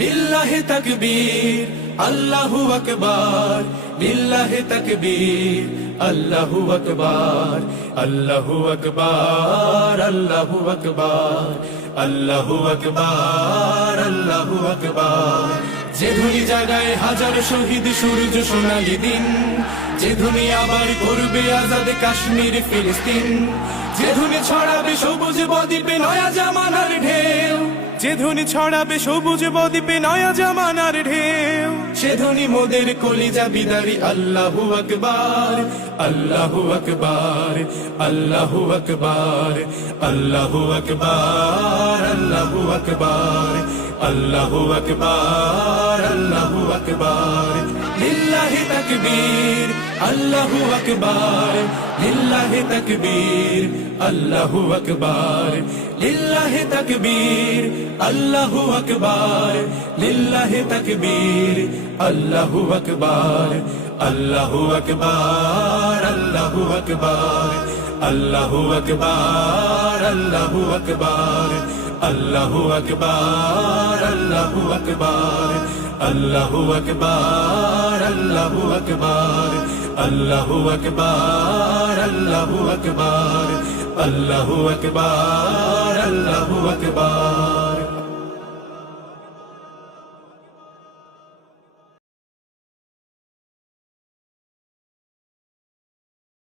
লিল্লাহি তাকবীর আল্লাহু আকবার, লিল্লাহি তাকবীর আল্লাহু আকবার, আল্লাহু আকবার, আল্লাহু আকবার, আল্লাহু আকবার, আল্লাহু আকবার। যে ধনী জাগায় হাজার শহীদ সূর্য সোনালী দিন, যে ধনী আবার করবে আজাদ কাশ্মীর ফিলিস্তিন, যে ধনী ছড়াবে সবুজ বদ্বীপে নয়া জামানার ঢেউ, যে ধনী ছড়াবে সবুজ বদ্বীপে নয়া জামানার ঢেউ, সে ধনী মোদের কলিজা বিদারি আল্লাহু আকবার, আল্লাহু আকবার, আল্লাহু আকবার, আল্লাহু আকবার, আল্লাহু আকবার, আল্লাহু আকবার, আল্লাহু আকবার। লিল্লাহি তাকবীর আল্লাহু আকবার, লিল্লাহি তাকবীর আল্লাহু আকবার, লিল্লাহি তাকবীর আল্লাহু আকবার, লিল্লাহি তাকবীর আল্লাহু আকবার, আল্লাহু আকবার, আল্লাহু আকবার, আল্লাহু আকবার, আল্লাহু আকবার, আল্লাহু আকবার, আল্লাহু আকবার, আল্লাহু আকবার, আল্লাহু আকবার, আল্লাহু আকবার, আল্লাহু আকবার, আল্লাহু আকবার, আল্লাহু আকবার।